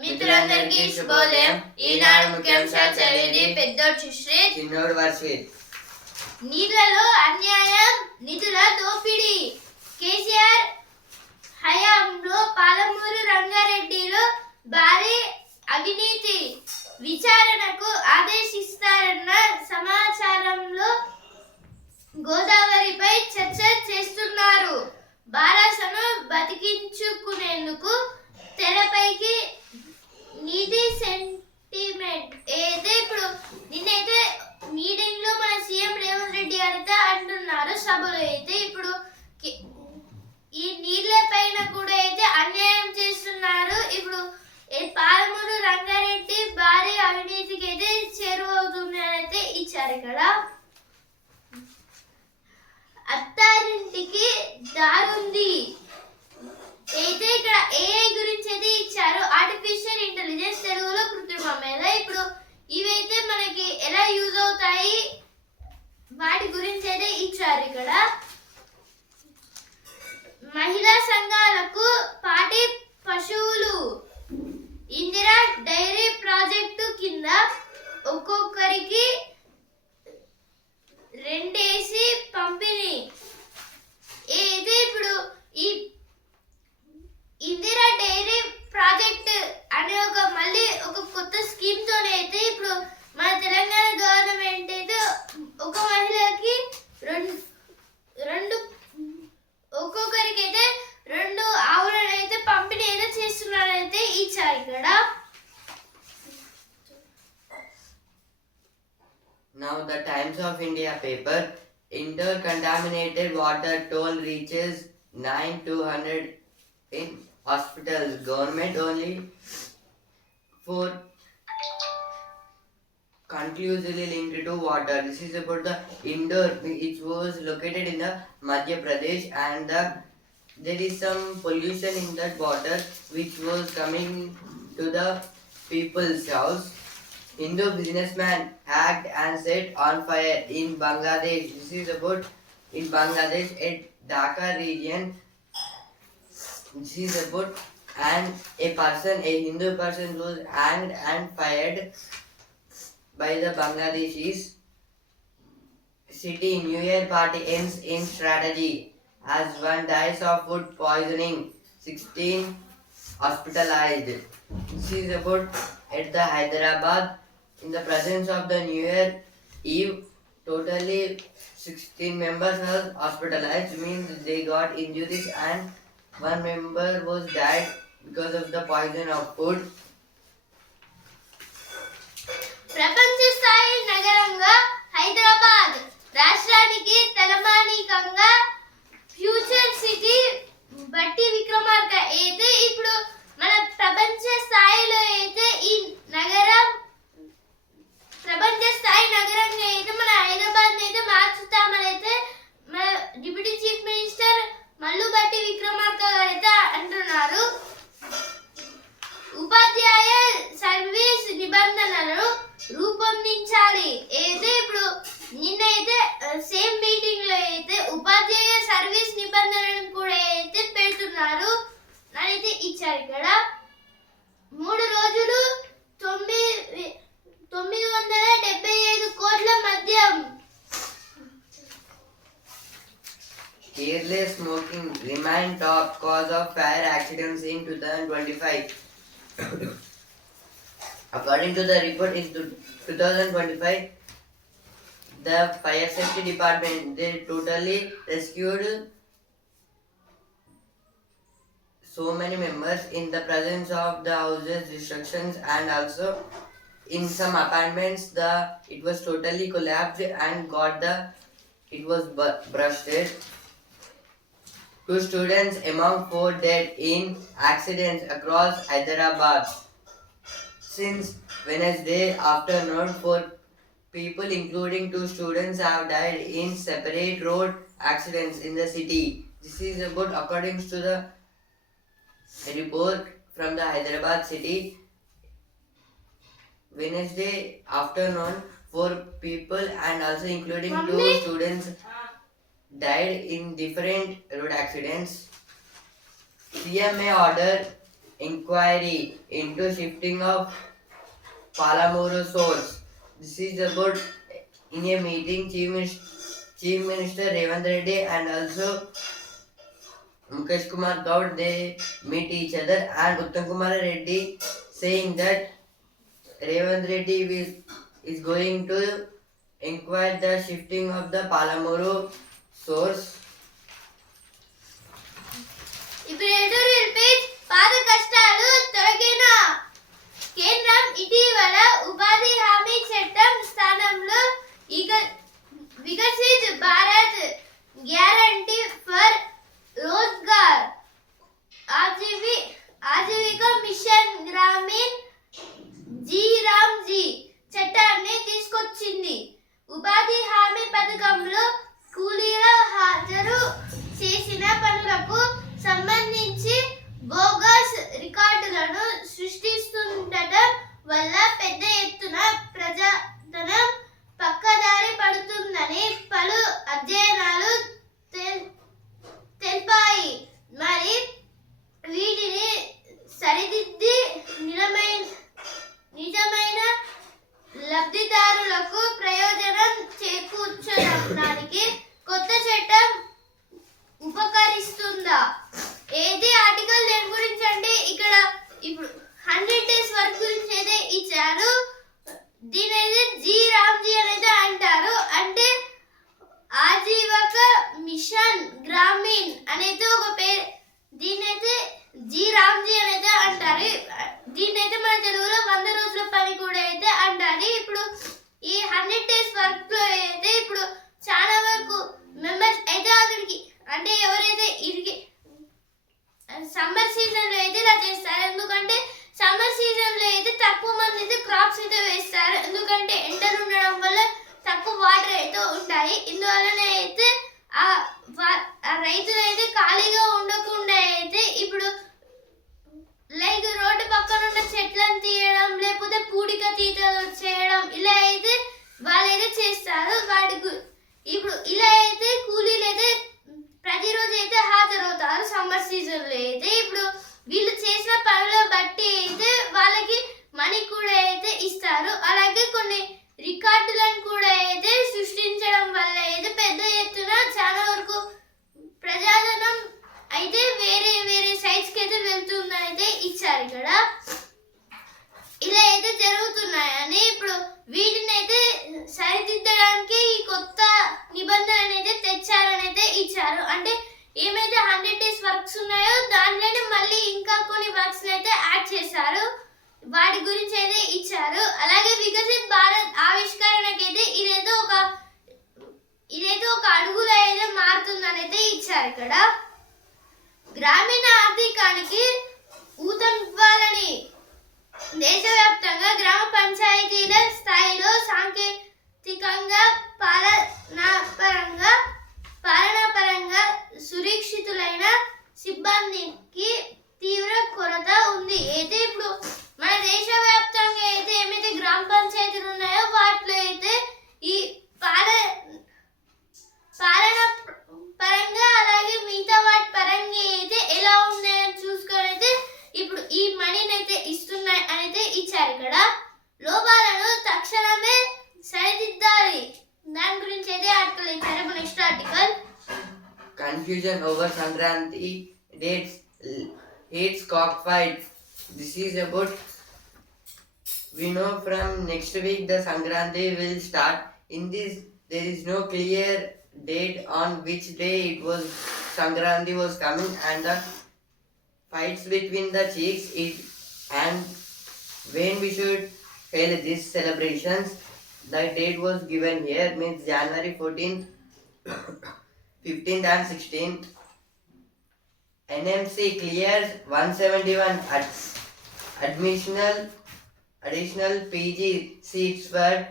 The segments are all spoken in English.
మిత్రులందరికీ శుభోదయం ఈనాడు ముఖ్యాంశాలు చదివింది పెద్దోడు సుశ్రీత్ చిన్నోడు వర్షిత్ నిధులలో అన్యాయం నిధుల దోపిడీ కేసీఆర్ హయాంలో పాలమూరు రంగారెడ్డిలో భారీ అవినీతి విచారణకు ఆదేశిస్తారన్న సమాచారంలో గోదావరిపై చర్చ చేస్తున్నారు బారాసను బతికించుకునేందుకు తెరపైకి నీది సెంటిమెంట్ అయితే ఇప్పుడు నిన్నైతే మీటింగ్ లో మన సీఎం రేవంత్ రెడ్డి గారైతే అంటున్నారు సభలో అయితే ఇప్పుడు ఈ నీళ్ళ పైన కూడా అయితే అన్యాయం చేస్తున్నారు ఇప్పుడు పాలమూరు రంగారెడ్డి భారీ అవినీతికి అయితే చెరువు అయితే ఇచ్చారు ఇక్కడ అత్తారింటికి దారుంది అయితే ఇక్కడ ఏఐ గురించి అయితే ఇచ్చారు ఆర్టిఫిషియల్ ఇంటెలిజెన్స్ తెలుగులో కృత్రిమ మేధ ఇప్పుడు ఇవైతే మనకి ఎలా యూజ్ అవుతాయి వాటి గురించి అయితే ఇచ్చారు ఇక్కడ మహిళా సంఘాలకు పాటి పశువులు Indira dairy is 9200 in hospitals, government only for conclusively linked to water. This is about the indoor which was located in the Madhya Pradesh and the, there is some pollution in that water which was coming to the people's house. Hindu businessman hacked and set on fire in Bangladesh. This is about in Bangladesh. It Dhaka region. She is good and a person, a Hindu person was hanged and fired by the Bangladeshis. City New Year party ends in strategy as one dies of food poisoning. 16 hospitalized. This is good at the Hyderabad in the presence of the New Year Eve Totally 16 members were hospitalized, means they got injuries, and one member was died because of the poison of food. ప్రపంచ స్థాయి నగరంగా హైదరాబాద్ రాష్ట్రానికి తలమానికంగా future city బట్టి careless smoking remain top cause of fire accidents in 2025. According to the report in 2025, the fire safety department they totally rescued so many members in the presence of the houses destructions and also in some apartments the it was totally collapsed and got the it was brushed Two students among four dead in accidents across Hyderabad. Since Wednesday afternoon, four people including two students have died in separate road accidents in the city. This is about according to the report from the Hyderabad city. Wednesday afternoon, four people and also including Mommy. two students died in different road accidents. CM order inquiry into shifting of Palamuru source. This is about in a meeting Chief Minister, Chief Minister Revanth Reddy and also Mukesh Kumar Gaud they meet each other and Uttam Kumar Reddy saying that Revanth Reddy is, is going to inquire the shifting of the Palamuru source ఇప్పుడు page పాత కష్టాలు తొలగిన కేంద్రం ఇటీవల ఉపాధి హామీ చట్టం స్థానంలో వికసిత్ భారత్ గ్యారంటీ ఫర్ రోజ్గార్ ఆజీవి ఆజీవిక మిషన్ గ్రామీణ్ జీ రామ్జీ చట్టాన్ని తీసుకొచ్చింది ఉపాధి హామీ పథకంలో వల్ల పెద్ద ఎత్తున ప్రజా ఇచ్చారు ఇక్కడ ఇలా అయితే జరుగుతున్నాయని ఇప్పుడు వీటిని అయితే సరిదిద్దడానికి ఈ కొత్త నిబంధన అయితే తెచ్చారని అయితే ఇచ్చారు అంటే ఏమైతే హండ్రెడ్ డేస్ వర్క్స్ ఉన్నాయో దానిలోనే మళ్ళీ ఇంకా కొన్ని వర్క్స్ అయితే యాడ్ చేశారు వాటి గురించి అయితే ఇచ్చారు అలాగే వికసిత్ భారత్ ఆవిష్కరణకైతే ఇదైతే ఒక ఇదైతే ఒక అడుగులో అయితే మారుతుందని అయితే ఇచ్చారు ఇక్కడ గ్రామీణ ఆర్థికానికి ఊతం ఇవ్వాలని దేశవ్యాప్తంగా గ్రామ పంచాయతీల స్థాయి hates cockfight. This is about. We know from next week the Sankranti will start. In this, there is no clear date on which day it was Sangrandi was coming, and the fights between the chiefs it and when we should fail these celebrations. The date was given here means January 14th, 15th, and 16th. NMC clears 171 ad additional, additional PG seats for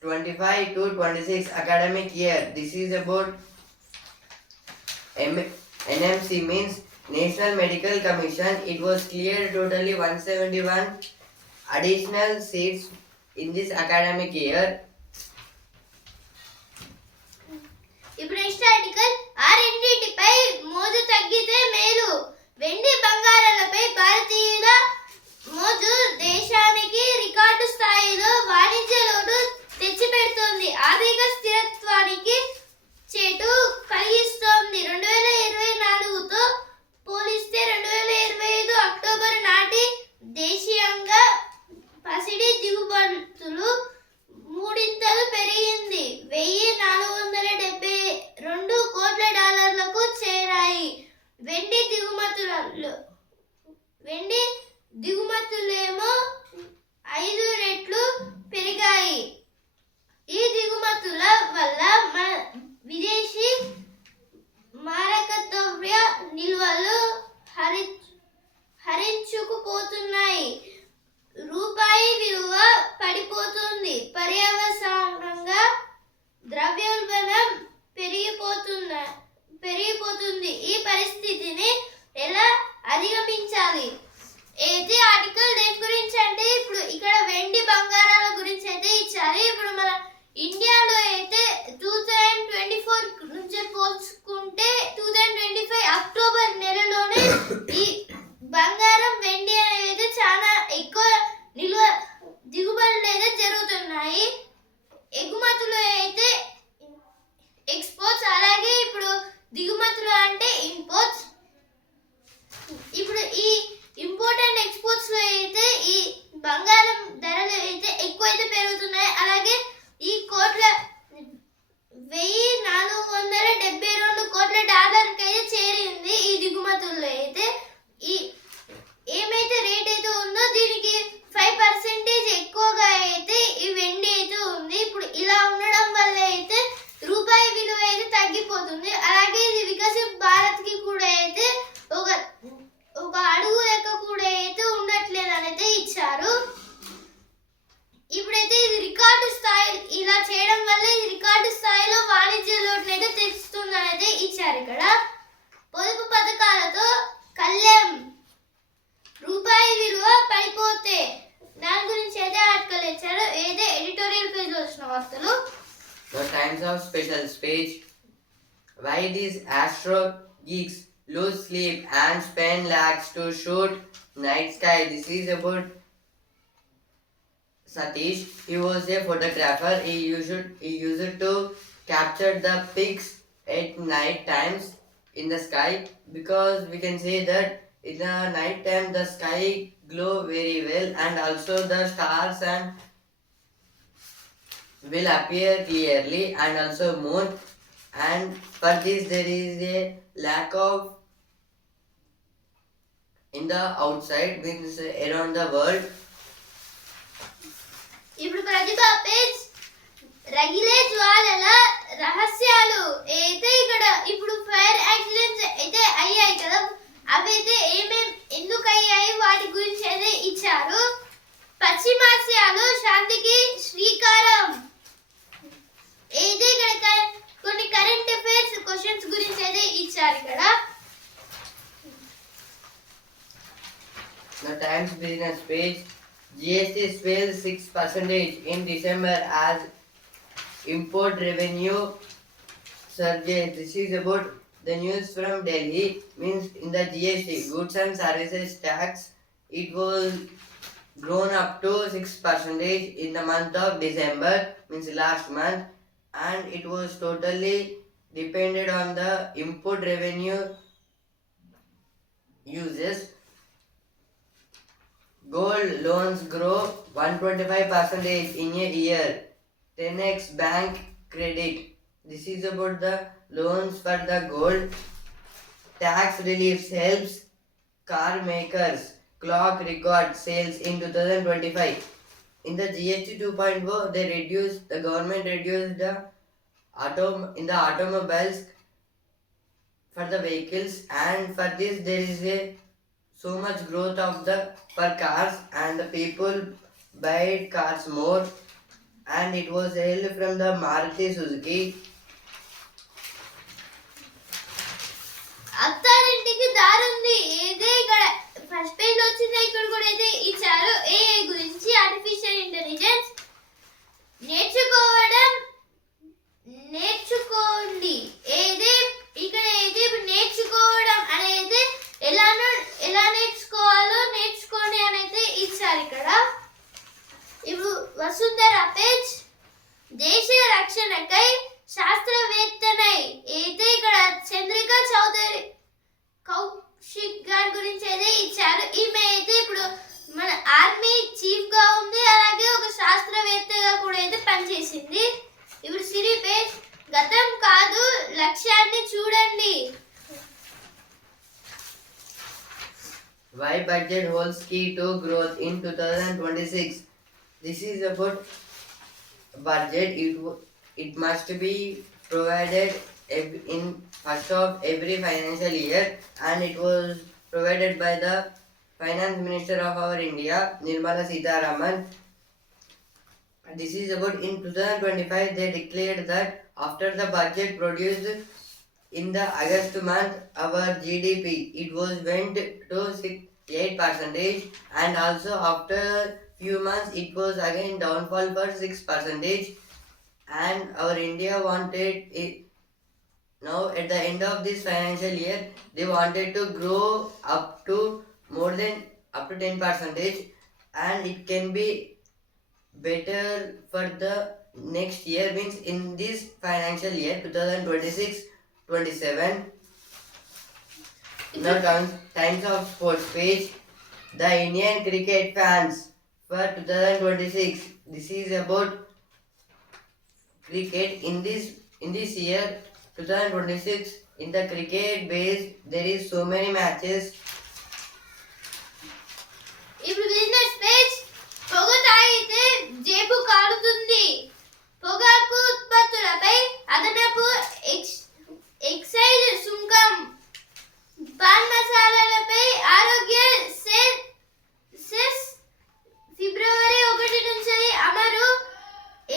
25 to 26 academic year. This is about M NMC means National Medical Commission. It was cleared totally 171 additional seats in this academic year. Ibrahim Article మోజు తగ్గితే మేలు వెండి బంగారాలపై భారతీయుల మోజు దేశానికి record స్థాయిలో వాణిజ్య లోటు తెచ్చిపెడుతోంది ఆర్థిక స్థిరత్వానికి చేటు కలిగిస్తోంది రెండు వేల ఇరవై నాలుగుతో పోలిస్తే రెండు వేల ఇరవై ఐదు పెరిగిపోతుంది ఈ పరిస్థితిని ఎలా అధిగమించాలి అయితే ఆర్టికల్ దేని గురించి అంటే ఇప్పుడు ఇక్కడ వెండి బంగారాల గురించి అయితే ఇచ్చారు ఇప్పుడు మన ఇండియాలో అయితే టూ థౌజండ్ ట్వంటీ ఫోర్ నుంచి పోల్చుకుంటే two thousand twenty five October నెలలోనే ఈ బంగారం వెండి అనేది చాలా ఎక్కువ నిల్వ దిగుబడులు అయితే జరుగుతున్నాయి ఎగుమతులు అయితే ఎక్స్పోర్ట్స్ అలాగే ఇప్పుడు దిగుమతులు అంటే ఇంపోర్ట్స్ ఇప్పుడు ఈ ఇంపోర్ట్ అండ్ ఎక్స్పోర్ట్స్లో అయితే ఇచ్చారు ఇక్కడ పొదుపు పథకాలతో కళ్ళెం రూపాయి విలువ పడిపోతే దాని గురించి అయితే ఆర్టికల్ ఇచ్చారు ఏదే ఎడిటోరియల్ పేజ్ వచ్చిన వార్తలు Times of special page why these astro geeks lose sleep and spend lakhs to shoot night sky this is about Satish, he was a photographer. He used he used to capture the pigs at night times in the sky because we can say that in the night time the sky glow very well and also the stars and will appear clearly and also moon and for this there is a lack of in the outside means around the world. You prepared the రగిలే జ్వాలల రహస్యాలు అయితే ఇక్కడ ఇప్పుడు fire accidents అయితే అయ్యాయి కదా అవైతే ఏమేం ఎందుకు అయ్యాయి వాటి గురించి అయితే ఇచ్చారు పశ్చిమాసియాలో శాంతికి శ్రీకారం అయితే ఇక్కడ కొన్ని కరెంట్ అఫైర్స్ క్వశ్చన్స్ గురించి అయితే ఇచ్చారు ఇక్కడ The Times business page GST swells 6% in December as import revenue survey. This is about the news from Delhi. Means in the GST, goods and services tax, it was grown up to 6% in the month of December, means last month, and it was totally depended on the import revenue uses. Gold loans grow 125% in a year 10x bank credit. This is about the loans for the gold. Tax reliefs helps car makers clock record sales in 2025. In the GST 2.0, they reduced the government reduced the auto in the automobiles for the vehicles and for this there is a so much growth of the per cars and the people buy cars more and it was hailed from the Maruti Suzuki. Attarintiki Daredi Why budget holds key to growth in 2026? This is about budget. It, it must be provided in first of every financial year and it was provided by the Finance Minister of our India, Nirmala Sitharaman. This is about in 2025 they declared that after the budget produced in the August month, our GDP, it was went to 6 8 percentage and also after few months it was again downfall for 6 percentage and our India wanted it now at the end of this financial year they wanted to grow up to more than up to 10 percentage and it can be better for the next year means in this financial year 2026 27 the Times of Sports page, the Indian cricket fans for 2026. This is about cricket in this in this year 2026. In the cricket base, there is so many matches. ఇప్పుడు business page పొగ తాగితే జేబు కాలుతుంది పొగాకు ఉత్పత్తులపై అదనపు excise సుంకం పాన్ మసాలాలపై ఆరోగ్య సెస్ ఫిబ్రవరి ఒకటి నుంచి అమరు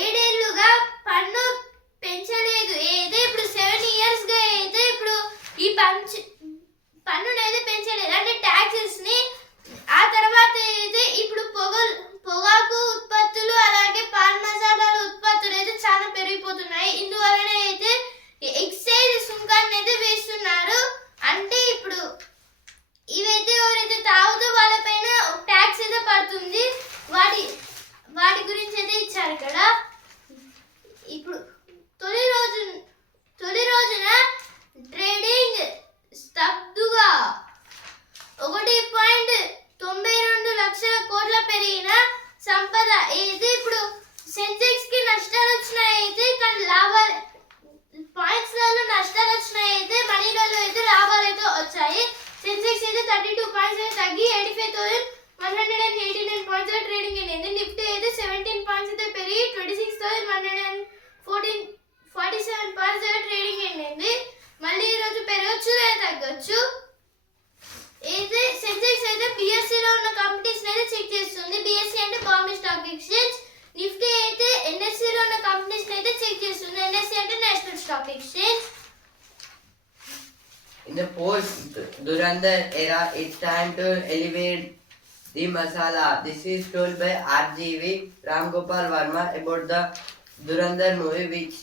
ఏడేళ్లుగా పన్ను పెంచలేదు అయితే ఇప్పుడు సెవెన్ ఇయర్స్గా అయితే ఇప్పుడు ఈ పంచ్ పన్ను అనేది పెంచలేదు అంటే ట్యాక్సెస్ని ఆ తర్వాత అయితే తగ్గి eighty five thousand one hundred and eighty nine points trading అయింది నిఫ్టీ అయితే సెవెంటీన్ పాయింట్స్ అయితే పెరిగి twenty six thousand one hundred and fourteen forty seven points దగ్గర ట్రేడింగ్ అయింది మళ్ళీ ఈరోజు పెరగచ్చు లేదా తగ్గొచ్చు అయితే సెన్సెక్స్ అయితే బిఎస్సిలో e ఉన్న కంపెనీస్ అయితే చెక్ చేస్తుంది బిఎస్సి e అంటే బాంబే స్టాక్ ఎక్స్చేంజ్ నిఫ్టీ అయితే ఎన్ఎస్సిలో e ఉన్న కంపెనీస్ని అయితే చెక్ చేస్తుంది ఎన్ఎస్సి అంటే national stock exchange In the post, Durandar era, it's time to elevate the masala. This is told by RGV Ram Gopal Varma about the Durandar movie which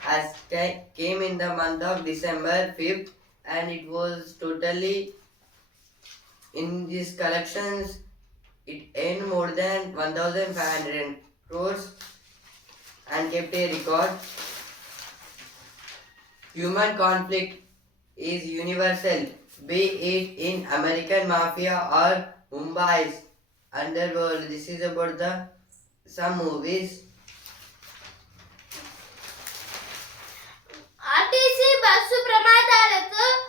has came in the month of December 5th and it was totally in these collections it earned more than 1500 crores and kept a record human conflict is universal, be it in American Mafia or Mumbai's underworld. This is about the some movies. Atishi Basu प्रमादालचं